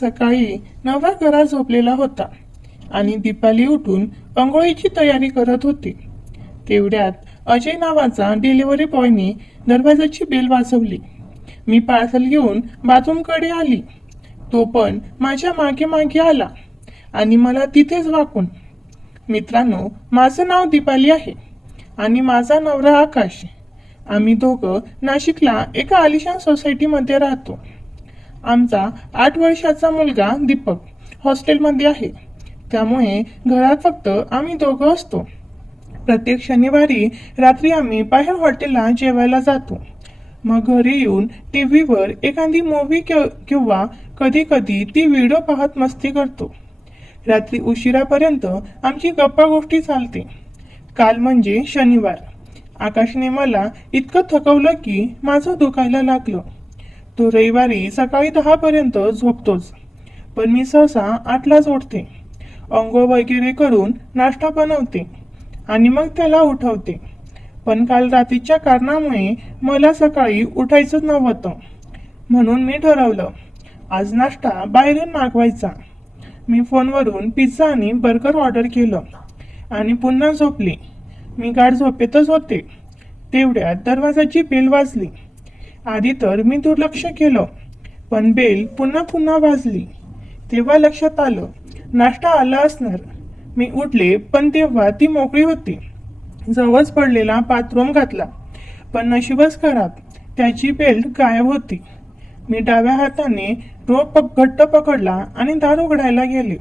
सकाळी नवरा घरात झोपलेला होता आणि दीपाली उठून अंघोळीची तयारी करत होती. तेवढ्यात अजय नावाचा डिलिव्हरी बॉयने दरवाजाची बेल वाजवली. मी पार्सल घेऊन बाथरूमकडे आली. तो पण माझ्या मागे मागे आला आणि मला तिथेच वाकून. मित्रांनो, माझं नाव दीपाली आहे आणि माझा नवरा आकाश. आम्ही दोघं नाशिकला एका आलिशान सोसायटीमध्ये राहतो. आमचा 8 वर्षाचा मुलगा दीपक हॉस्टेलमध्ये आहे, त्यामुळे घरात फक्त आम्ही दोघं असतो. प्रत्येक शनिवारी रात्री आम्ही बाहेर हॉटेलला जेवायला जातो. मग घरी येऊन टीव्हीवर एखादी मूवी किंवा कधी कधी ती व्हिडिओ पाहत मस्ती करतो. रात्री उशिरापर्यंत आमची गप्पा गोष्टी चालते. काल म्हणजे शनिवार. आकाशने मला इतकं थकवलं की माझं दुखायला लागलं. तो रविवारी सकाळी 10 पर्यंत झोपतोच, पण मी सहसा 8लाच उठते. अंघोळ वगैरे करून नाश्ता बनवते आणि मग त्याला उठवते. पण काल रात्रीच्या कारणामुळे मला सकाळी उठायचंच नव्हतं, म्हणून मी ठरवलं आज नाश्ता बाहेरून मागवायचा. मी फोनवरून पिझ्झा आणि बर्गर ऑर्डर केलं आणि पुन्हा झोपले. मी गाढ झोपेतच होते. तेवढ्यात दरवाजाची बेल वाजली. आधी तर मी दुर्लक्ष केलं, पण बेल पुन्हा पुन्हा वाजली. तेव्हा लक्षात आलं नाश्ता आला असणार. मी उठले, पण तेव्हा ती मोकळी होती. जवळच पडलेला बाथरूम घातला, पण नशीबच खराब, त्याची बेल्ट गायब होती. मी डाव्या हाताने रोप घट्ट पकडला आणि दार उघडायला गेले.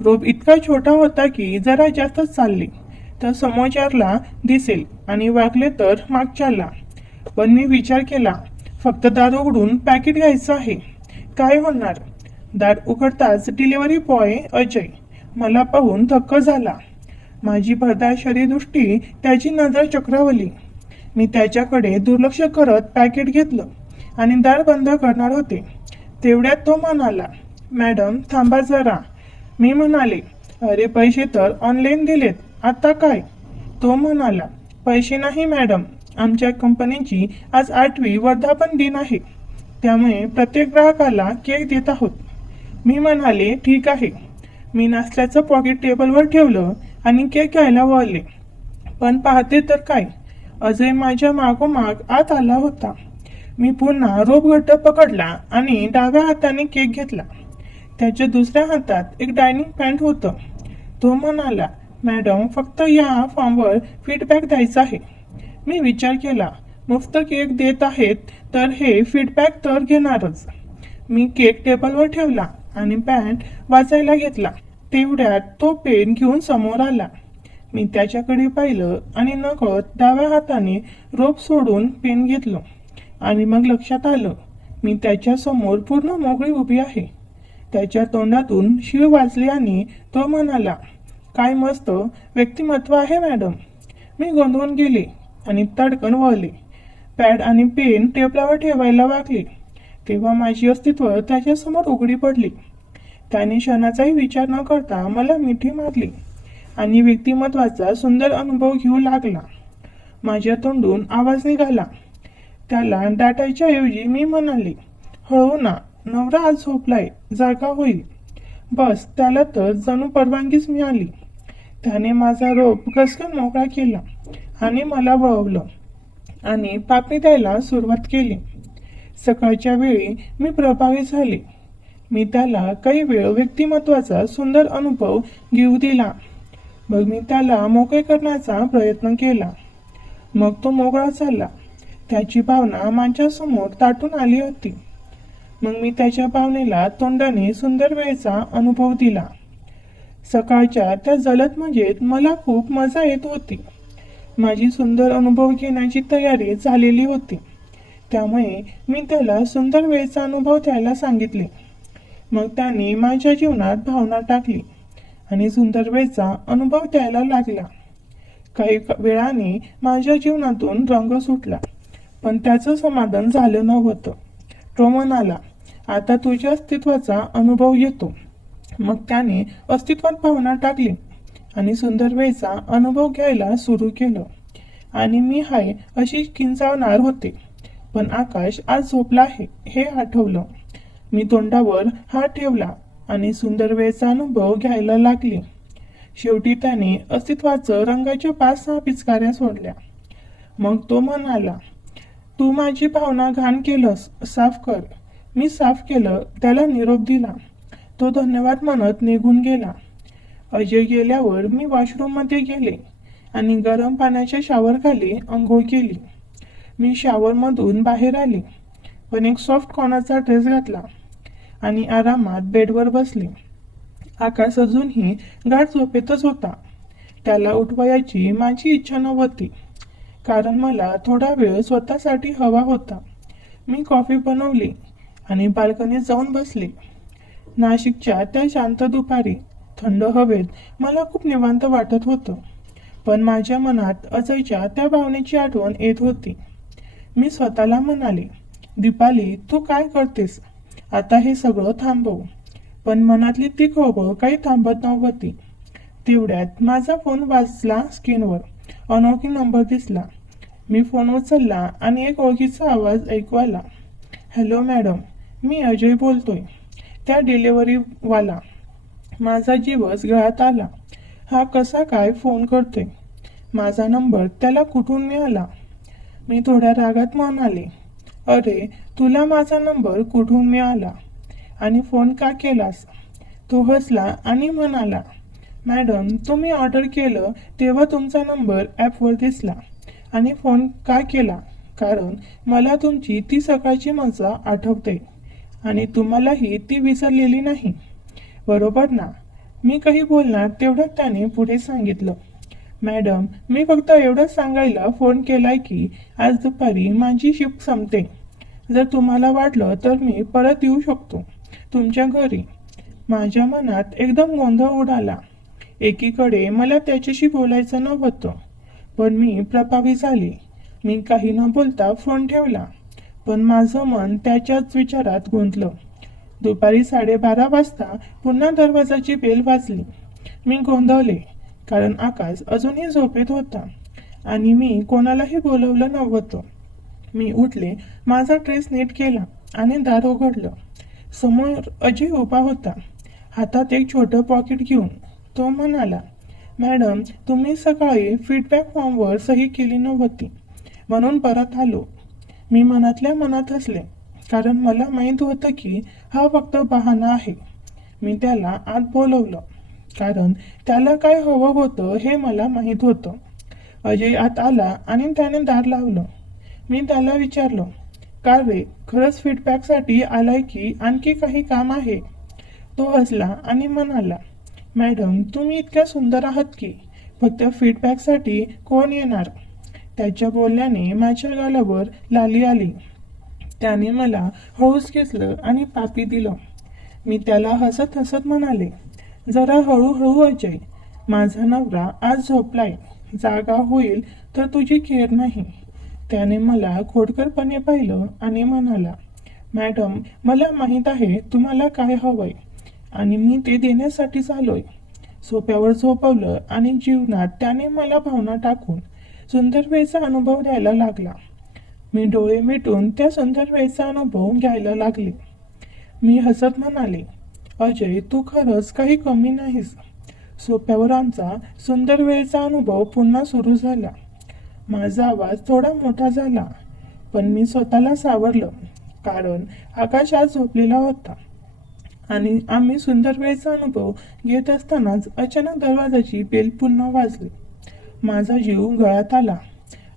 रोप इतका छोटा होता की जरा जास्तच चालली तर समोरच्याला दिसेल आणि वागले तर मागच्याला. पण मी विचार केला, फक्त दार उघडून पॅकेट घ्यायचं आहे, काय होणार. दार उघडताच डिलिव्हरी बॉय अजय मला पाहून थक्क झाला. माझी भरदार शरीरदृष्टी त्याची नजर चक्रावली. मी त्याच्याकडे दुर्लक्ष करत पॅकेट घेतलं आणि दार बंद करणार होते. तेवढ्यात तो म्हणाला, मॅडम थांबा जरा. मी म्हणाले, अरे पैसे तर ऑनलाईन दिलेत, आता काय. तो म्हणाला, पैसे नाही मॅडम, आमच्या कंपनीची आज 8वी वर्धापन दिन आहे, त्यामुळे प्रत्येक ग्राहकाला केक देत आहोत. मी म्हणाले, ठीक आहे. मी नाश्त्याचं पॉकेट टेबलवर ठेवलं आणि केक घ्यायला वळले. पण पाहते तर काय, अजय माझ्या मागोमाग आत आला होता. मी पुन्हा रोप घट्ट पकडला आणि डाव्या हाताने केक घेतला. त्याच्या दुसऱ्या हातात एक डायनिंग पॅन्ट होतं. तो म्हणाला, मॅडम फक्त या फॉर्मवर फीडबॅक द्यायचा आहे. मी विचार केला, मुफ्त केक देत आहेत तर हे फीडबॅक तर घेणारच. मी केक टेबलवर ठेवला आणि पॅन्ट वाचायला घेतला. तेवढ्यात तो पेन घेऊन समोर आला. मी त्याच्याकडे पाहिलं आणि नकळत डाव्या हाताने रोप सोडून पेन घेतलं आणि मग लक्षात आलं मी त्याच्यासमोर पूर्ण मोकळी उभी आहे. त्याच्या तोंडातून शिव वाजली आणि तो म्हणाला, काय मस्त व्यक्तिमत्व आहे मॅडम. मी गोंधळून गेले आणि तडकन वळले. पॅड आणि पेन टेबलावर ठेवायला वागले तेव्हा माझी अस्तित्व त्याच्यासमोर उघडी पडली. त्याने क्षणाचाही विचार न करता मला मिठी मारली आणि व्यक्तिमत्वाचा सुंदर अनुभव घेऊ लागला. माझ्या तोंडून आवाज निघाला. त्याला डाटायच्या ऐवजी मी म्हणाले, हळू ना, नवरा आज झोपलाय, जागा होईल. बस, त्याला तर जणू परवानगीच मिळाली. त्याने माझा रोप घसकन मोकळा केला आणि मला वळवलं आणि पापणी द्यायला सुरुवात केली. सकाळच्या वेळी मी प्रभावित झाले. मी त्याला काही वेळ व्यक्तिमत्वाचा सुंदर अनुभव घेऊ दिला. मग मी त्याला मोकळे करण्याचा प्रयत्न केला. मग तो मोकळा झाला. त्याची भावना माझ्यासमोर ताटून आली होती. मग मी त्याच्या भावनेला तोंडाने सुंदर वेळेचा अनुभव दिला. सकाळच्या त्या जलद मजेत मला खूप मजा येत होती. माझी सुंदर अनुभव घेण्याची तयारी झालेली होती, त्यामुळे मी त्याला सुंदर वेळेचा अनुभव द्यायला सांगितले. मग त्याने माझ्या जीवनात भावना टाकली आणि सुंदर वेळेचा अनुभव द्यायला लागला. काही वेळाने माझ्या जीवनातून रंग सुटला, पण त्याचं समाधान झालं नव्हतं. तो म्हणाला, आता तुझ्या अस्तित्वाचा अनुभव येतो. मग त्याने अस्तित्वात भावना टाकली आणि सुंदर वेळेचा अनुभव घ्यायला सुरू केलं. आणि मी हाय अशी किंचाळणार होते, पण आकाश आज झोपला आहे हे आठवलं. मी तोंडावर हात ठेवला आणि सुंदर वेळचा अनुभव घ्यायला लागले. शेवटी त्याने अस्तित्वाचं रंगाच्या 5-6 पिचकाऱ्या सोडल्या. मग तो म्हणाला, तू माझी भावना घाण केलंस, साफ कर. मी साफ केलं, त्याला निरोप दिला. तो धन्यवाद म्हणत निघून गेला. अजय गेल्यावर मी वॉशरूममध्ये गेले आणि गरम पाण्याच्या शॉवरखाली अंघोळ केली. मी शॉवरमधून बाहेर आले, पण एक सॉफ्ट कॉर्नरचा ड्रेस घातला आणि आरामात बेडवर बसले. आकाश अजूनही गाढ झोपेतच होता. त्याला उठवायची माझी इच्छा नव्हती, कारण मला थोडा वेळ स्वतःसाठी हवा होता. मी कॉफी बनवली आणि बाल्कनीत जाऊन बसले. नाशिकच्या त्या शांत दुपारी थंड हवेत मला खूप निवांत वाटत होतं, पण माझ्या मनात अजयच्या त्या भावनेची आठवण येत होती. मी स्वतःला म्हणाले, दीपाली, तू काय करतेस? आता हे सगळं थांबव. पण मनातली ती खळबळ काही थांबत नव्हती. तेवढ्यात माझा फोन वाजला. स्क्रीनवर अनोळखी नंबर दिसला. मी फोन उचलला आणि एक ओळखीचा आवाज ऐकू आला. हॅलो मॅडम, मी अजय बोलतोय, त्या डिलिव्हरीवाला. माझा जीवच गळ्यात आला. हा कसा काय फोन करतोय? माझा नंबर त्याला कुठून मिळाला? मी थोड्या रागात म्हणाले, अरे, तुला माझा नंबर कुठून मिळाला आणि फोन का केलास? तो हसला आणि म्हणाला, मॅडम, तुम्ही ऑर्डर केलं तेव्हा तुमचा नंबर ॲपवर दिसला आणि फोन का केला? कारण मला तुमची ती सकाळची मजा आठवते आणि तुम्हालाही ती विसरलेली नाही, बरोबर ना? मी काही बोलणार तेवढं त्याने पुढे सांगितलं, मॅडम, मी फक्त एवढंच सांगायला फोन केलाय की आज दुपारी माझी शिफ्ट संपते. जर तुम्हाला वाटलं तर मी परत येऊ शकतो तुमच्या घरी. माझ्या मनात एकदम गोंधळ उडाला. एकीकडे मला त्याच्याशी बोलायचं नव्हतं, पण मी प्रभावी झाले. मी काही न बोलता फोन ठेवला, पण माझं मन त्याच्याच विचारात गुंतलं. दुपारी 12:30 वाजता पुन्हा दरवाजाची बेल वाजली. मी गोंधळले, कारण आकाश अजूनही झोपेत होता आणि मी कोणालाही बोलवलं नव्हतं. मी उठले, माझा ड्रेस नीट केला आणि दार उघडलं. समोर अजय उभा होता, हातात एक छोटं पॉकेट घेऊन. तो म्हणाला, मॅडम, तुम्ही सकाळी फीडबॅक फॉर्मवर सही केली नव्हती म्हणून परत आलो. मी मनातल्या मनात हसले, कारण मला माहीत होतं की हा फक्त बहाणा आहे. मी त्याला आत बोलवलं, कारण त्याला काय हवं होतं हे मला माहीत होतं. अजय आत आला आणि त्याने दार लावलं. मी त्याला विचारलं, का रे, खरंच फीडबॅकसाठी आलाय की आणखी काही काम आहे? तो हसला आणि म्हणाला, मॅडम, तुम्ही इतक्या सुंदर आहात की फक्त फीडबॅकसाठी कोण येणार? त्याच्या बोलण्याने माझ्या गालावर लाली आली. त्याने मला हळूच घेतलं आणि पापी दिलं. मी त्याला हसत हसत म्हणाले, जरा हळूहळू अजय, माझा नवरा आज झोपलाय, जागा होईल तर तुझी केअर नाही. त्याने मला खोडकरपणे पाहिलं आणि म्हणाला, मॅडम, मला माहीत आहे तुम्हाला काय हवंय आणि मी ते देण्यासाठीच आलोय. सोप्यावर झोपवलं आणि जीवनात त्याने मला भावना टाकून सुंदर वेळचा अनुभव द्यायला लागला. मी डोळे मिटून त्या सुंदर वेळचा अनुभव घ्यायला लागले. मी हसत म्हणाले, अजय, तू खरंच काही कमी नाहीस. सोप्यावर आमचा सुंदर वेळचा अनुभव पुन्हा सुरू झाला. माझा आवाज थोडा मोठा झाला, पण मी स्वतःला सावरलं, कारण आकाश आज झोपलेला होता आणि आम्ही सुंदर वेळचा अनुभव घेत असतानाच अचानक दरवाजाची बेल पुन्हा वाजली. माझा जीव गळ्यात आला.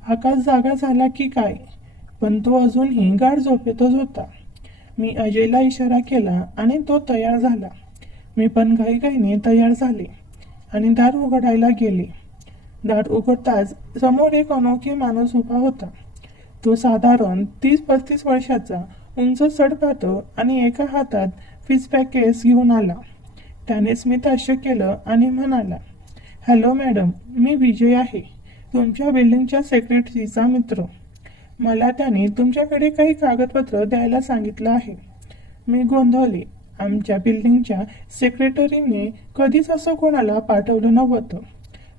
आकाश जागा झाला की काय, पण तो अजूनही गाढ झोपेतच होता. मी अजयला इशारा केला आणि तो तयार झाला. मी पण घाईघाईने तयार झाले आणि दार उघडायला गेले. दार उघडताच समोर एक अनोखी माणूस उभा होता. तो साधारण 30-35 वर्षाचा, उंच सडपातळ आणि एका हातात फीडबॅक केस घेऊन आला. त्याने स्मितहास्य केलं आणि म्हणाला, हॅलो मॅडम, मी विजय आहे, तुमच्या बिल्डिंगच्या सेक्रेटरीचा मित्र. मला त्याने तुमच्याकडे काही कागदपत्र द्यायला सांगितलं आहे. मी गोंधळले. आमच्या बिल्डिंगच्या सेक्रेटरीने कधीच असं कोणाला पाठवलं नव्हतं,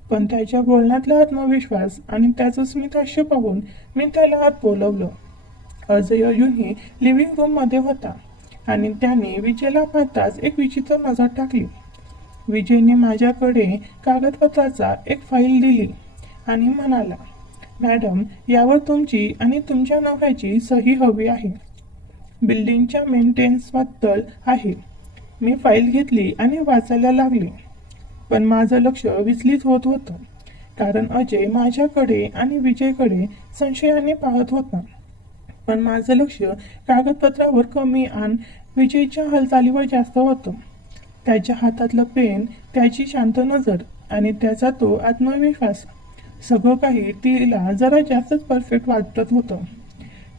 पण त्याच्या बोलण्यातला आत्मविश्वास आणि त्याचं स्मितहास्य पाहून मी त्याला आत बोलवलं. अजय अजूनही लिव्हिंग रूममध्ये होता आणि त्याने विजयला पाहताच एक विचित्र नजर टाकली. विजयने माझ्याकडे कागदपत्राचा एक फाईल दिली आणि म्हणाला, मॅडम, यावर तुमची आणि तुमच्या नवऱ्याची सही हवी आहे. बिल्डिंगच्या मेंटेनन्सबद्दल आहे. मी फाईल घेतली आणि वाचायला लागले. पण माझं लक्ष विचलित होत होतं, कारण अजय माझ्याकडे आणि विजयकडे संशयाने पाहत होता. पण माझं लक्ष कागदपत्रावर कमी आणि विजयच्या हालचालीवर जास्त होतं. त्याच्या हातातलं पेन, त्याची शांत नजर आणि त्याचा तो आत्मविश्वास, सगळं काही तिला जरा जास्तच परफेक्ट वाटत होतं.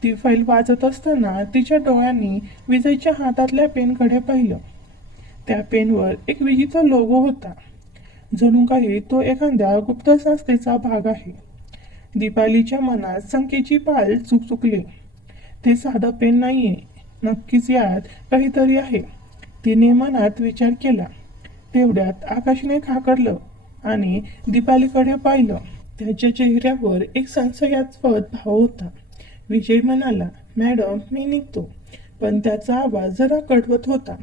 ती फाईल वाचत असताना तिच्या डोळ्यांनी विजयच्या हातातल्या पेनकडे पाहिलं. त्या पेनवर एक विचित्र लोगो होता, जणू काही तो एखाद्या गुप्त संस्थेचा भाग आहे. दीपालीच्या मनात शंकेची पाल चुकचुकली. ते साधं पेन नाहीये, नक्कीच यात काहीतरी आहे. तिने मनात विचार केला. तेवढ्यात आकाशने खाकरलं आणि दीपालीकडे पाहिलं. त्याच्या चेहऱ्यावर एक संशयास्पद भाव होता. विजय म्हणाला, मॅडम, मी निघतो. पण त्याचा आवाज जरा कडवत होता.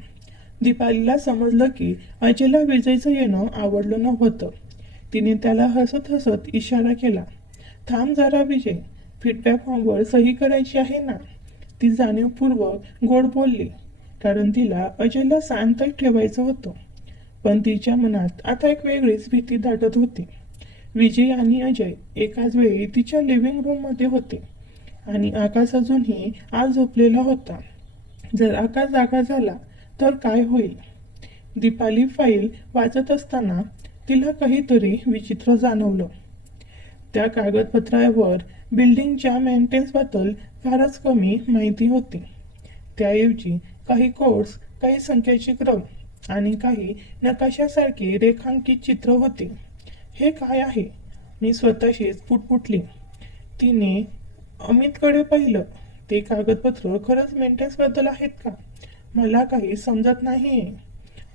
दीपालीला समजलं की अजयला विजयचं येणं आवडलं नव्हतं. तिने त्याला हसत हसत इशारा केला, थांब जरा विजय, फीडबॅक फॉर्मवर सही करायची आहे ना. ती जाणीवपूर्वक गोड बोलली, कारण तिला अजयला शांत ठेवायचं होतं. पण तिच्या मनात आता एक वेगळीच भीती दाटत होती. विजय आणि अजय एकाच वेळी तिच्या लिव्हिंग रूममध्ये होते आणि आकाश अजूनही आज झोपलेला होता. जर आकाश जागा झाला तर काय होईल? दीपाली फाईल वाचत असताना तिला काहीतरी विचित्र जाणवलं. त्या कागदपत्रावर बिल्डिंगच्या मेंटेनन्सबद्दल फारच कमी माहिती होती. त्याऐवजी काही कोड्स, काही संख्याची क्रम आणि काही नकाशासारखी रेखांकित चित्र होते. हे काय आहे? मी स्वतःशीच पुटपुटली. तिने अमितकडे पाहिलं. ते कागदपत्र खरंच मेंटेनन्सबद्दल आहेत का? मला काही समजत नाहीये.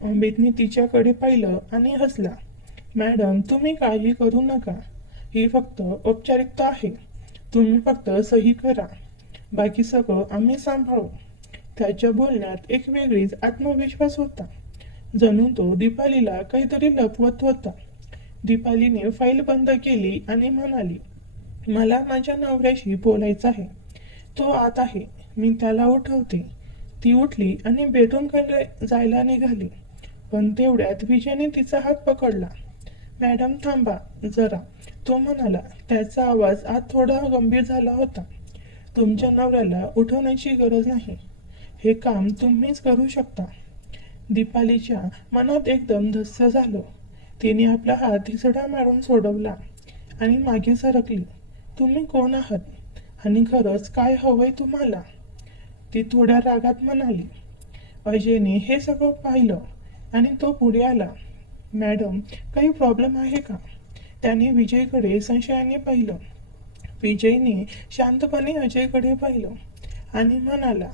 अमितने तिच्याकडे पाहिलं आणि हसला. मॅडम, तुम्ही काळजी करू नका. ही फक्त औपचारिकता आहे. तुम्ही फक्त सही करा. बाकी सगळं आम्ही सांभाळू. त्याच्या बोलण्यात एक वेगळीच आत्मविश्वास होता. जणू तो दीपालीला काहीतरी लपवत होता. दीपालीने फाईल बंद केली आणि म्हणाली, मला माझ्या नवऱ्याशी बोलायचं आहे. तो आत आहे. मी त्याला उठवते. ती उठली आणि बेडरूमकडे जायला निघाली. पण तेवढ्यात विजयने तिचा हात पकडला. मॅडम, थांबा जरा, तो म्हणाला. त्याचा आवाज आज थोडा गंभीर झाला होता. तुमच्या नवऱ्याला उठवण्याची गरज नाही. हे काम तुम्हीच करू शकता. दीपालीच्या मनात एकदम धस्य झालं. तिने आपला हात हिसडा मारून सोडवला आणि मागे सरकली. तुम्ही कोण आहात आणि खरंच काय हवंय तुम्हाला? ती थोड्या रागात म्हणाली. अजयने हे सगळं पाहिलं आणि तो पुढे आला. मॅडम, काही प्रॉब्लेम आहे का? त्याने विजयकडे संशयाने पाहिलं. विजयने शांतपणे अजयकडे पाहिलं आणि म्हणाला,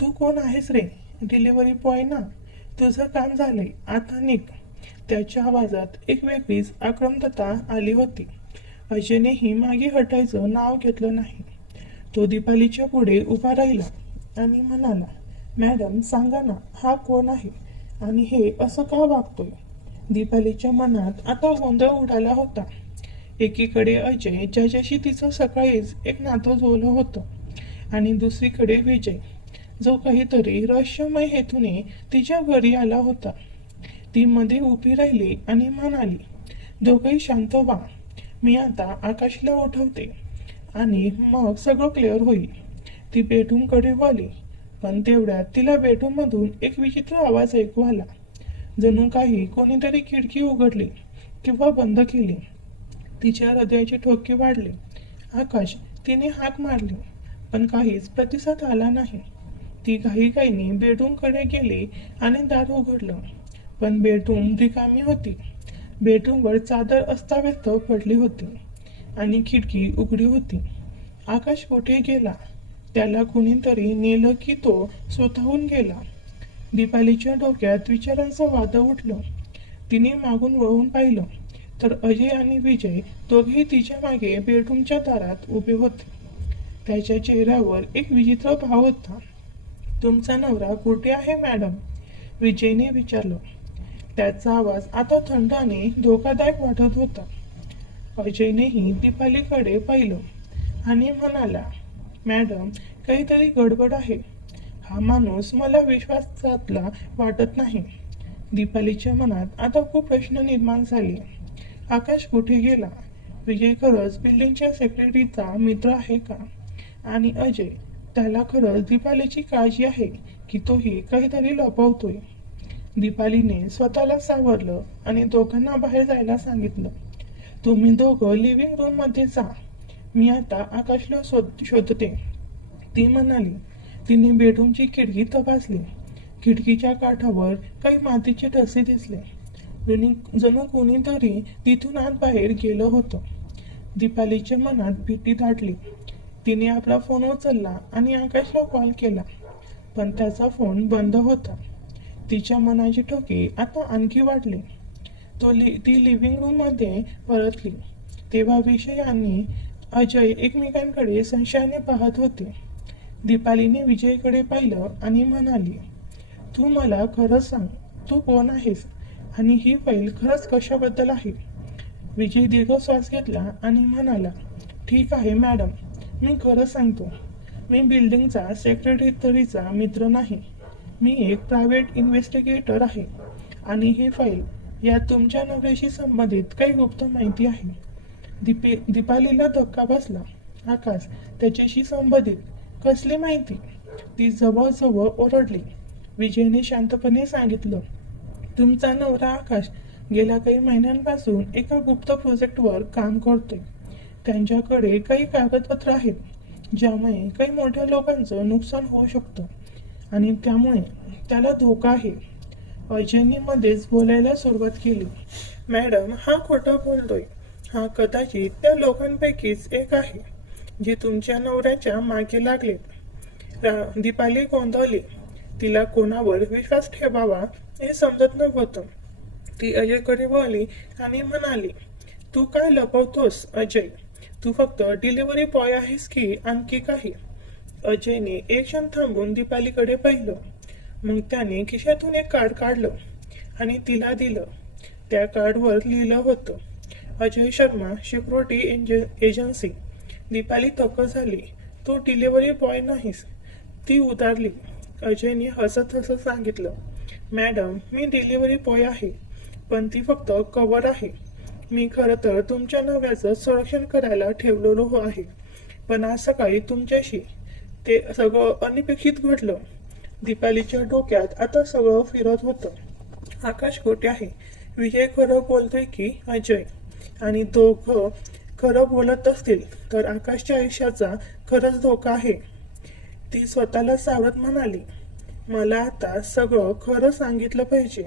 तू कोण आहेस रे? डिलिव्हरी बॉय ना? तुझं काम झालंय, आता निघ. त्याच्या आवाजात एक वेगळीच आक्रमकता आली होती. अजयनेही मागे हटायचं नाव घेतलं नाही. तो दीपालीच्या पुढे उभा राहिला आणि म्हणाला, मॅडम, सांगा ना, हा कोण आहे आणि हे असं का वागतोय? दीपालीच्या मनात आता गोंधळ उडाला होता. एकीकडे अजय, ज्याच्याशी तिचं सकाळीच एक नातं जोडलं होतं, आणि दुसरीकडे विजय, जो काहीतरी रहस्यमय हेतूने तिच्या घरी आला होता. ती मध्ये उभी राहिली आणि म्हणाली, दोघंही शांत व्हा. मी आता आकाशला उठवते आणि मग सगळं क्लिअर होईल. ती बेडरूमकडे वळली. पण तेवढ्यात तिला बेडरूममधून एक विचित्र आवाज ऐकू आला. जणू काही कोणीतरी खिडकी उघडली किंवा बंद केली. तिच्या हृदयाचे ठोके वाढले. आकाश, तिने हाक मारली, पण काहीच प्रतिसाद आला नाही. ती घाईघाईने बेडरूमकडे गेली आणि दार उघडलं. पण बेडरूम रिकामी होती. बेडरूमवर चादर अस्ताव्यस्त पडली होती आणि खिडकी उघडी होती. आकाश कुठे गेला? त्याला कुणीतरी नेलं की तो स्वतःहून गेला? दीपालीच्या डोक्यात विचारांचं वादळ उठलं. तिने मागून वळून पाहिलं तर अजय आणि विजय दोघेही तिच्या मागे बेडरूमच्या दारात उभे होते. त्याच्या चेहऱ्यावर एक विचित्र भाव होता. तुमचा नवरा कुठे आहे मॅडम? विजयने विचारलं. त्याचा आवाज आता थंड आणि धोकादायक वाटत होता. अजयनेही दीपालीकडे पाहिलं आणि म्हणाला, मॅडम, काहीतरी गडबड आहे. हा माणूस मला विश्वासातला वाटत नाही. दीपालीच्या मनात आता खूप प्रश्न निर्माण झाले. आकाश कुठे गेला? विजय खरंच बिल्डिंगच्या सेक्रेटरीचा मित्र आहे का? आणि अजय, त्याला खरंच दीपालीची काळजी आहे की तोही काहीतरी लपवतोय? दीपालीने स्वतःला सावरलं आणि दोघांना बाहेर जायला सांगितलं. तुम्ही दोघं लिव्हिंग रूम मध्ये जा. मी आता आकाशला शोधते, ती म्हणाली. तिने बेडरूमची खिडकी तपासली. खिडकीच्या काठावर काही मातीचे ठसे दिसले. जणू कोणीतरी तिथून आत बाहेर गेलं होतं. दीपालीच्या मनात भीती दाटली. तिने आपला फोन उचलला आणि आकाशला कॉल केला, पण त्याचा फोन बंद होता. तिच्या मनाचे ठोके आता आणखी वाढले. ती लिव्हिंग रूम मध्ये परतली तेव्हा विजय आणि अजय एकमेकांकडे संशयाने पाहत होते. दीपालीने विजयकडे पाहिलं आणि म्हणाली, तू मला खरं सांग, तू कोण आहेस आणि ही फाईल खरंच कशाबद्दल आहे? विजय दीर्घ श्वास घेतला आणि म्हणाला, ठीक आहे मॅडम, मी खरं सांगतो. मी बिल्डिंगचा सेक्रेटरीचा मित्र नाही. मी एक प्रायव्हेट इन्व्हेस्टिगेटर आहे आणि ही फाईल यात तुमच्या नवऱ्याशी संबंधित काही गुप्त माहिती आहे. दीपालीला धक्का बसला. आकाश, त्याच्याशी संबंधित कसली माहिती? ती जवळजवळ ओरडली. विजयने शांतपणे सांगितलं, तुमचा नवरा आकाश गेल्या काही महिन्यांपासून एका गुप्त प्रोजेक्टवर काम करतोय. त्यांच्याकडे काही कागदपत्र आहेत ज्यामुळे काही मोठ्या लोकांचं नुकसान होऊ शकतं आणि त्यामुळे त्याला धोका आहे. अजयने मध्येच बोलायला सुरुवात केली. मॅडम, हा खोटं बोलतोय. हा कदाचित त्या लोकांपैकीच एक आहे जे तुमच्या नवऱ्याच्या मागे लागलेत. दीपाली गोंधळली. तिला कोणावर विश्वास ठेवावा हे समजत नव्हतं. ती अजयकडे वळली आणि म्हणाली, तू काय लपवतोस अजय? तू फक्त डिलिव्हरी बॉय आहेस की आणखी काही? अजयने एक क्षण थांबून दीपालीकडे पाहिलं. मग त्याने खिशातून एक कार्ड काढलं आणि तिला दिलं. त्या कार्डवर लिहिलं होतं, अजय शर्मा, सिक्युरिटी एजन्सी. दीपाली थक्क झाली. तू डिलिव्हरी बॉय नाहीस. ती उदारली. अजयने हसत हसत सांगितलं, मॅडम, मी डिलिव्हरी बॉय आहे, पण ती फक्त कव्हर आहे. मी खरं तर तुमच्या नवऱ्याचं संरक्षण करायला ठेवलेलो आहे, पण आज सकाळी तुमच्याशी ते सगळं अनपेक्षित घडलं. दीपालीच्या डोक्यात आता सगळं फिरत होतं. आकाश कुठे आहे? विजय खरं बोलतोय की अजय? आणि दोघं खरं बोलत असतील तर आकाशच्या आयुष्याचा खरंच धोका आहे. ती स्वतःला सावरत म्हणाली, मला आता सगळं खरं सांगितलं पाहिजे,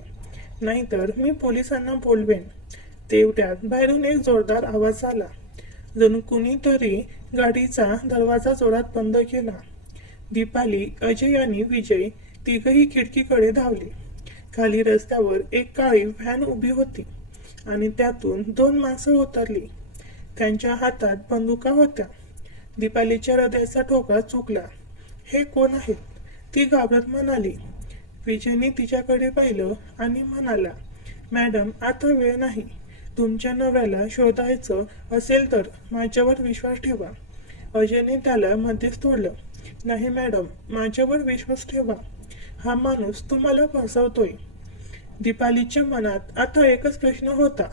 नाहीतर मी पोलिसांना बोलवेन. तेवढ्यात बाहेरून एक जोरदार आवाज आला. जणू कुणीतरी गाडीचा दरवाजा जोरात बंद केला. दीपाली, अजय आणि विजय तिघही खिडकीकडे धावले. खाली रस्त्यावर एक काळी व्हॅन उभी होती आणि त्यातून दोन माणसं उतरली. त्यांच्या हातात बंदुका होत्या. दीपालीच्या हृदयाचा ठोका चुकला. हे कोण आहेत? ती घाबरत म्हणाली. विजयने तिच्याकडे पाहिलं आणि म्हणाला, मॅडम, आता वेळ नाही. तुमच्या नवऱ्याला शोधायचं असेल तर माझ्यावर विश्वास ठेवा. अजयने त्याला मध्येच तोडलं. नाही मॅडम, माझ्यावर विश्वास ठेवा. हा माणूस तुम्हाला फसवतोय. दीपालीच्या मनात आता एकच प्रश्न होता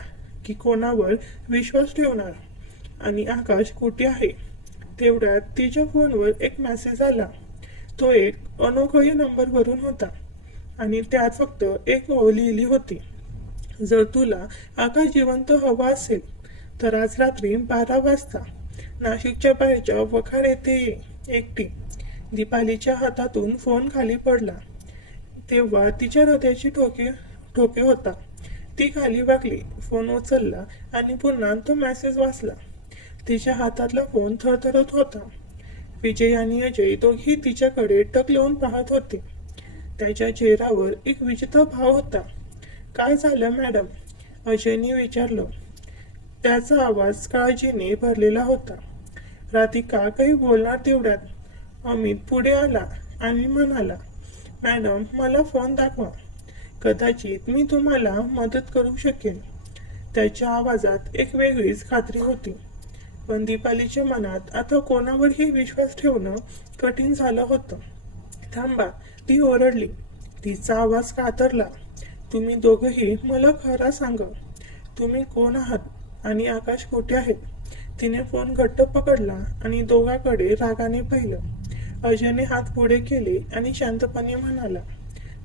की कोणावर विश्वास ठेवणार आणि आकाश कुठे आहे? तेवढ्यात तिच्या फोनवर एक मेसेज आला. तो एक अनोळखी नंबरवरून होता आणि त्यात फक्त एक ओळ लिहिली होती, जर तुला आकाश जिवंत हवा असेल तर आज रात्री 12 वाजता नाशिकच्या बाहेरच्या वखार येथे ये, एकटी. दीपालीच्या हातातून फोन खाली पडला तेव्हा तिच्या हृदयाची ठोके होता. ती खाली वाकली, फोन उचलला आणि पुन्हा तो मेसेज वाचला. तिच्या हातातला फोन थरथरत होता. विजय आणि अजय दोघी तिच्याकडे टक लावून पाहत होते. त्याच्या चेहऱ्यावर एक विचित्र भाव होता. काय झालं मॅडम? अजयने विचारलं. त्याचा आवाज काळजीने भरलेला होता. राधिका काही बोलणार तेवढ्यात अमित पुढे आला आणि म्हणाला, मॅडम, मला फोन दाखवा. कदाचित मी तुम्हाला मदत करू शकेन. त्याच्या आवाजात एक वेगळीच खात्री होती. पण दीपालीच्या मनात आता कोणावरही विश्वास ठेवणं कठीण झालं होतं. थांबा, ती ओरडली. तिचा आवाज कातरला. तुम्ही दोघंही मला खरं सांगा. तुम्ही कोण आहात आणि आकाश कुठे आहे? तिने फोन घट्ट पकडला आणि दोघांकडे रागाने पाहिलं. अजयने हात पुढे केले आणि शांतपणे म्हणाला,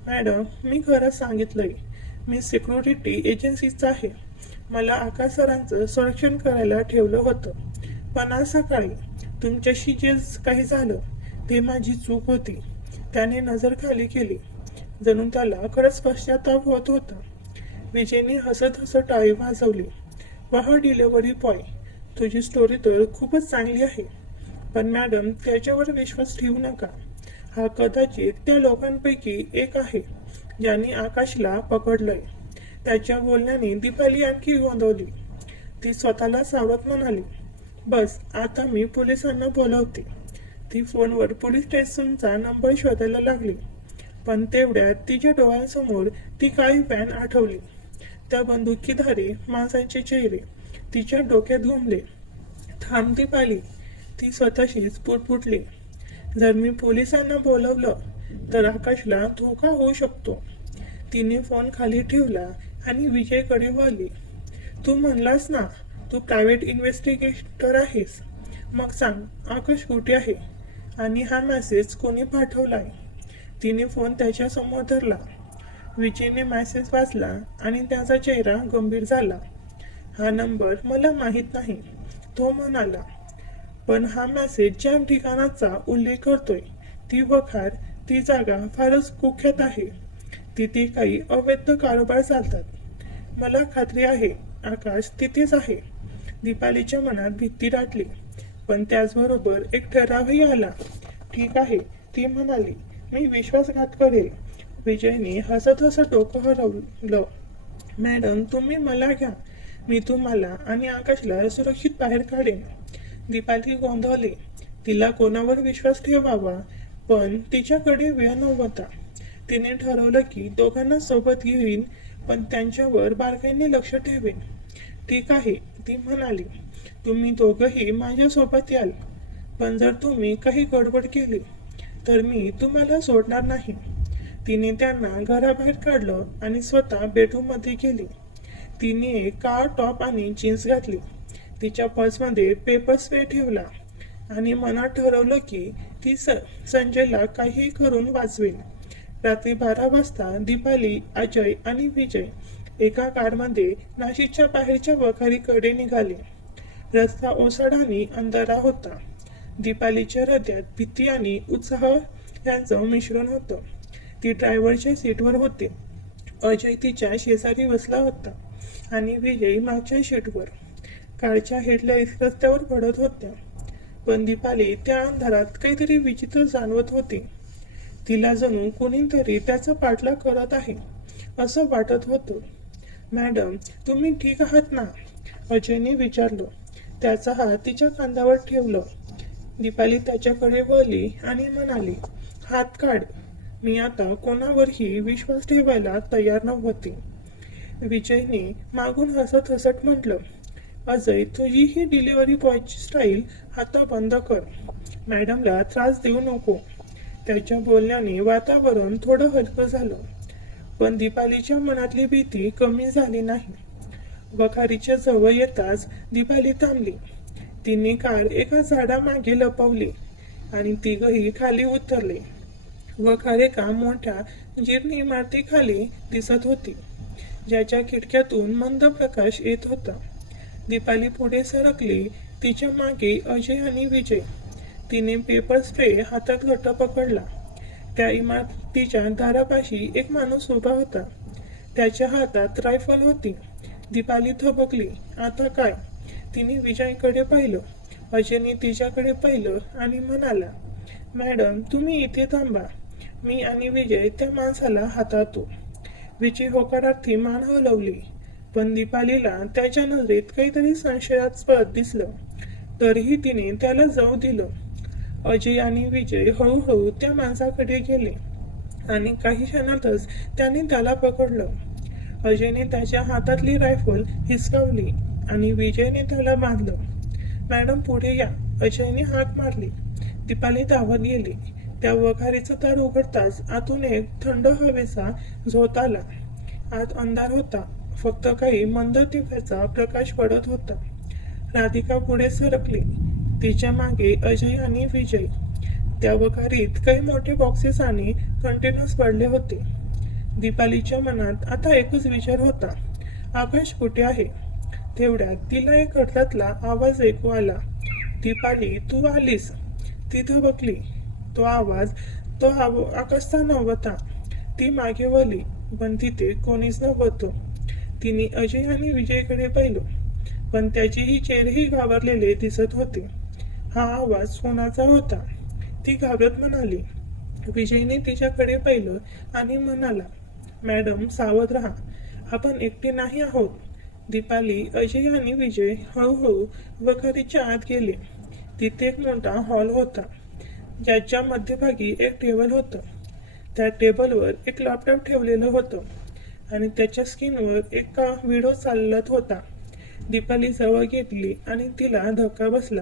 मॅडम, मी खरं सांगितलंय. मी सिक्युरिटी एजन्सीचा आहे. मला आकाश सरांचं संरक्षण करायला ठेवलं होतं. पण आज सकाळी तुमच्याशी जे काही झालं ते माझी चूक होती. त्याने नजर खाली केली. जणू त्याला खरंच पश्चाताप होत होता. विजयने हसत हसत टाळी वाजवली. वाह डिलिव्हरी बॉय, तुझी स्टोरी तर खूपच चांगली आहे. पण मॅडम, त्याच्यावर विश्वास ठेवू नका. हा कदाचित त्या लोकांपैकी एक आहे ज्यांनी आकाशला पकडलंय. त्याच्या बोलण्याने दीपाली आणखी गोंधळली. ती स्वतःला सावरत म्हणाली, बस, आता मी पोलिसांना बोलवते. ती फोनवर पोलीस स्टेशनचा नंबर शोधायला लागली. पण तेवढ्यात तिच्या डोळ्यांसमोर ती काळी व्हॅन आठवली. त्या बंदुकीधारी माणसांचे चेहरे तिच्या डोक्यात घुमले. थांब दीपाली, ती स्वतःशीच पुटपुटली. जर मी पोलिसांना बोलवलं तर आकाशला धोका होऊ शकतो. तिने फोन खाली ठेवला आणि विजयकडे वळली. तू म्हणलास ना तू प्रायव्हेट इन्व्हेस्टिगेटर आहेस. मग सांग, आकाश कुठे आहे आणि हा मेसेज कोणी पाठवलाय? तिने फोन त्याच्यासमोर धरला. विजयने मेसेज वाचला आणि त्याचा चेहरा गंभीर झाला. हा नंबर मला माहीत नाही, तो म्हणाला. पण हा मेसेज ज्या ठिकाणाचा उल्लेख करतोय ती वखार, ती जागा फारच कुख्यात आहे. तिथे काही अवैध कारभार चालतात. मला खात्री आहे आकाश तिथेच आहे. दीपालीच्या मनात भीती दाटली. पण त्याचबरोबर एक ठरावही आला. ठीक आहे, ती म्हणाली, मी विश्वासघात करेल. विजयने हसत हसत डोकं हलवलं. मॅडम, तुम्ही मला घ्या. मी तुम्हाला आणि आकाशला सुरक्षित बाहेर काढेन. दीपाली गोंधळली. तिला कोणावर विश्वास ठेवावा, पण तिच्याकडे वेळ नव्हता. तिने ठरवलं की दोघांना सोबत घेईन, पण त्यांच्यावर बारकाईने लक्ष ठेवेन. ठीक आहे, ती म्हणाली, तुम्ही दोघंही माझ्यासोबत याल. पण जर तुम्ही काही गडबड केली तर मी तुम्हाला सोडणार नाही. तिने त्यांना घराबाहेर काढलं आणि स्वतः बेडरूममध्ये गेली. तिने एक काळा टॉप आणि जीन्स घातली. तिच्या पर्समध्ये पेपर स्प्रे ठेवला आणि मनात ठरवलं की ती संजयला काहीही करून वाचवेल. रात्री 12 वाजता दीपाली, अजय आणि विजय एका कारमध्ये नाशिकच्या बाहेरच्या वखारीकडे निघाले. रस्ता ओसाड आणि अंधारा होता. दीपालीच्या हृदयात भीती आणि उत्साह यांचं मिश्रण होतं. ती ड्रायव्हरच्या सीटवर होती. अजय तिच्या शेजारी बसला होता आणि विजय मागच्या सीटवर. कारच्या हेडलाईट्स रस्त्यावर पडत होत्या. पण दीपाली त्या अंधारात काहीतरी विचित्र जाणवत होती. तिला जणू कोणीतरी त्याचा पाठलाग करत आहे असं वाटत होतं. मॅडम, तुम्ही ठीक आहात ना? अजयने विचारलं. त्याचा हात तिच्या खांद्यावर ठेवलं. दीपाली त्याच्याकडे वळली आणि म्हणाली, हात काढ. मी आता कोणावरही विश्वास ठेवायला तयार नव्हती. विजयने मागून हसत हसत म्हटलं, अजय, तुझी ही डिलिव्हरी बॉयची स्टाईल आता बंद कर. मॅडमला त्रास देऊ नको. त्याच्या बोलण्याने वातावरण थोडं हलकं झालं. पण दीपालीच्या मनातली भीती कमी झाली नाही. वखारीच्या जवळ येताच दीपाली थांबली. तिने कार एका झाडामागे लपवली आणि तिघही खाली उतरले. वखार एका मोठ्या जीर्ण इमारतीखाली दिसत होती, ज्याच्या खिडक्यातून मंद प्रकाश येत होता. दीपाली पुढे सरकली. तिच्या मागे अजय आणि विजय. तिने पेपर स्प्रे हातात घट्ट पकडला. त्या इमारतीच्या दारापाशी एक माणूस उभा होता. त्याच्या हातात रायफल होती. दीपाली थबकली. आता काय? तिने विजयकडे पाहिलं. अजयने तिच्याकडे पाहिलं आणि म्हणाला, मॅडम, तुम्ही इथे थांबा. मी आणि विजय त्या माणसाला हाताळतो. विजय होकारार्थी मान हलवली. पण दीपालीला त्याच्या नजरेत काहीतरी संशयास्पद दिसलं. तरीही तिने त्याला जाऊ दिलं. अजय आणि विजय हळूहळू त्या माणसाकडे गेले आणि काही क्षणातच त्यांनी त्याला पकडलं. अजयने त्याच्या हातातली रायफल हिसकावली आणि विजयने त्याला बांधलं. मॅडम पुढे या, अजयने हाक मारली. दीपाली धावत गेली. त्या वखारीचं दार उघडताच आतून एक थंड हवेचा झोत आला. आत अंधार होता. फक्त काही मंद दिव्याचा प्रकाश पडत होता. राधिका पुढे सरकली. तिच्या मागे अजय आणि विजय. त्या वखारीत काही मोठे बॉक्सेस आणि कंटेनर्स पडले होते. दीपालीच्या मनात आता एकच विचार होता, आकाश कुठे आहे? तेवढ्यात तिला एक अर्थातला आवाज ऐकू आला. दीपाली, तू आलीस? ती धबकली. तो आवाज आकाशचा नव्हता. ती मागे वळली, पण तिथे कोणीच नव्हतं. तिने अजय आणि विजयकडे पाहिलं, पण त्याचेही चेहरेही घाबरलेले दिसत होते. हा आवाज कोणाचा होता? ती घाबरत म्हणाली. विजयने तिच्याकडे पाहिलं आणि म्हणाला, मॅडम सावध राहा, आपण एकटे नाही आहोत. दीपाली, अजय आणि विजय हळूहळू वखारीच्या आत गेले. तिथे एक मोठा हॉल होता, ज्याच्या मध्यभागी एक टेबल होतं. त्या टेबलवर एक लॅपटॉप ठेवलेलं होतं आणि त्याच्या स्क्रीनवर एक व्हिडिओ चालत होता. दीपाली जवळ घेतली आणि तिला धक्का बसला.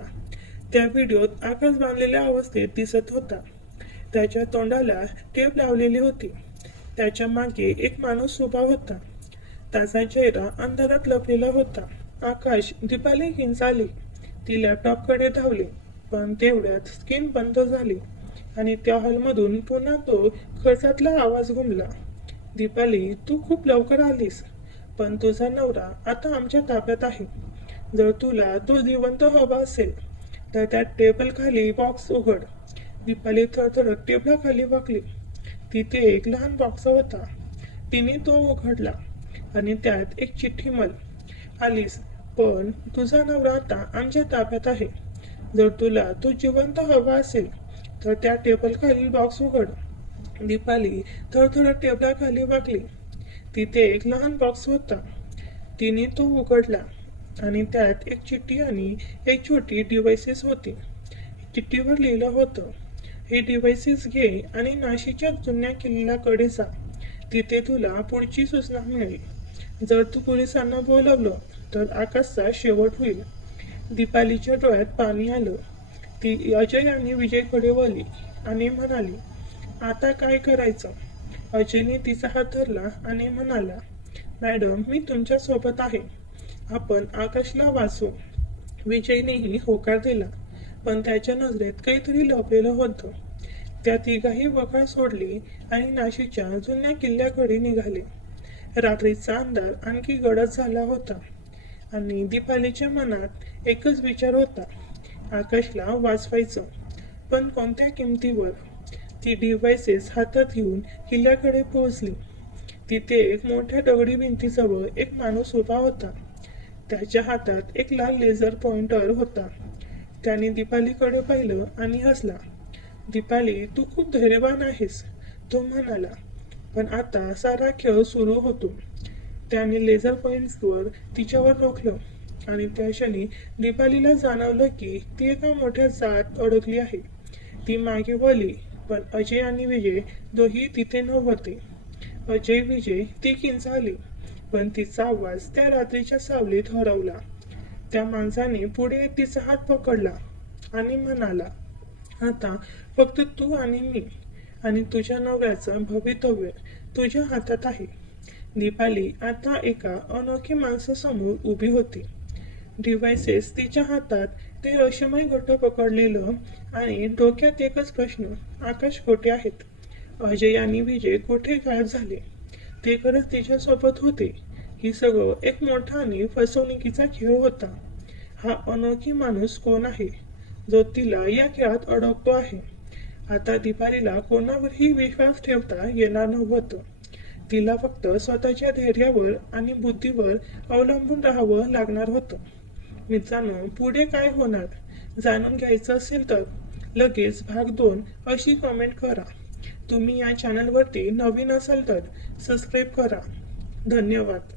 त्या व्हिडिओत आकाश बांधलेल्या अवस्थेत दिसत होता. त्याच्या तोंडाला टेप लावलेली होती. त्याच्या मागे एक माणूस उभा होता. त्याचा चेहरा अंधारात लपलेला होता. आकाश, दीपाली किंचाळली. ती लॅपटॉपकडे धावली, पण तेवढ्यात स्क्रीन बंद झाली आणि त्या हॉलमधून पुन्हा तो खर्चातला आवाज घुमला. दीपाली, तू खूप लवकर आलीस, पण तुझा नवरा आता आमच्या ताब्यात आहे. जर तुला तो जिवंत हवा असेल तर त्या टेबल खाली बॉक्स उघड. दीपाली थरथरत टेबलाखाली वाकली. तिथे एक लहान बॉक्स होता. तिने तो उघडला आणि त्यात एक चिठ्ठी आलीस, पण तुझा नवरा आता आमच्या ताब्यात आहे. जर तुला तो जिवंत हवा असेल तर त्या टेबल खाली बॉक्स उघड. दीपाली थरथरत टेबलाखाली वाकली. तिथे एक लहान बॉक्स होता. तिने तो उघडला आणि त्यात एक चिठ्ठी आणि एक छोटी डिव्हाइसेस होती. चिठ्ठीवर लिहिलं होतं, हे डिव्हाइसेस घे आणि नाशिकच्या जुन्या किल्ल्याकडे जा. तिथे तुला पुढची सूचना मिळेल. जर तू पोलिसांना बोलवलं तर आकाशचा शेवट होईल. दीपालीच्या डोळ्यात पाणी आलं. ती अजय आणि विजयकडे वळली आणि म्हणाली, आता काय करायचं? अजयने तिचा हात धरला आणि म्हणाला, मॅडम, मी तुमच्या सोबत आहे. आपण आकाशला वाचू. विजयनेही होकार दिला, पण त्याच्या नजरेत काहीतरी लपलेलं होतं. त्या तिघाही वखार सोडली आणि नाशिकच्या जुन्या किल्ल्याकडे निघाले. रात्रीचा अंधार आणखी गडद झाला होता आणि दीपालीच्या मनात एकच विचार होता, आकाशला वाचवायचं, पण कोणत्या किमतीवर? ती डिव्हाइसेस हातात घेऊन किल्ल्याकडे पोहोचली. तिथे एक मोठ्या दगडी भिंतीजवळ एक माणूस उभा होता. त्याच्या हातात एक लाल लेझर पॉइंटर होता. त्याने दीपालीकडे पाहिलं आणि हसला. दीपाली, तू खूप धैर्यवान आहेस, तो म्हणाला. पण आता सारा खेळ सुरू होतो. त्याने लेझर पॉइंट्सवर तिच्यावर रोखलं आणि त्या क्षणी दीपालीला जाणवलं की ती एका मोठ्या जाळ्यात अडकली आहे. ती मागे वळली, पण अजय आणि विजय दोघी तिथे नव्हते. अजय, विजय, ती किंचाळली, पण तिचा आवाज त्या रात्रीच्या सावलीत हरवला. त्या माणसाने पुढे तिचा हात पकडला आणि म्हणाला, आता फक्त तू आणि मी आणि तुझ्या नवऱ्याचं भवितव्य तुझ्या हातात आहे. दीपाली आता एका अनोखी माणसासमोर उभी होती. डिव्हाइसेस तिच्या हातात, ते रहस्यमय घट्ट पकडलेलं आणि डोक्यात एकच प्रश्न, आकाश कुठे आहेत? अजय आणि विजय कुठे गायब झाले? ते खरंच तिच्यासोबत होते? ही सगळं एक मोठा आणि फसवणुकीचा खेळ होता. हा अनोखी माणूस कोण आहे जो तिला या खेळात अडकतो आहे? आता दीपालीला कोणावरही विश्वास ठेवता येणार नव्हतं. तिला फक्त स्वतःच्या धैर्यावर आणि बुद्धीवर अवलंबून राहावं लागणार होतं. मित्रांनो, पुढे काय होणार जाणून घ्यायचं असेल तर लगेच भाग 2 अशी कमेंट करा. तुम्ही या चॅनलवरती नवीन असाल तर सबस्क्राईब करा. धन्यवाद.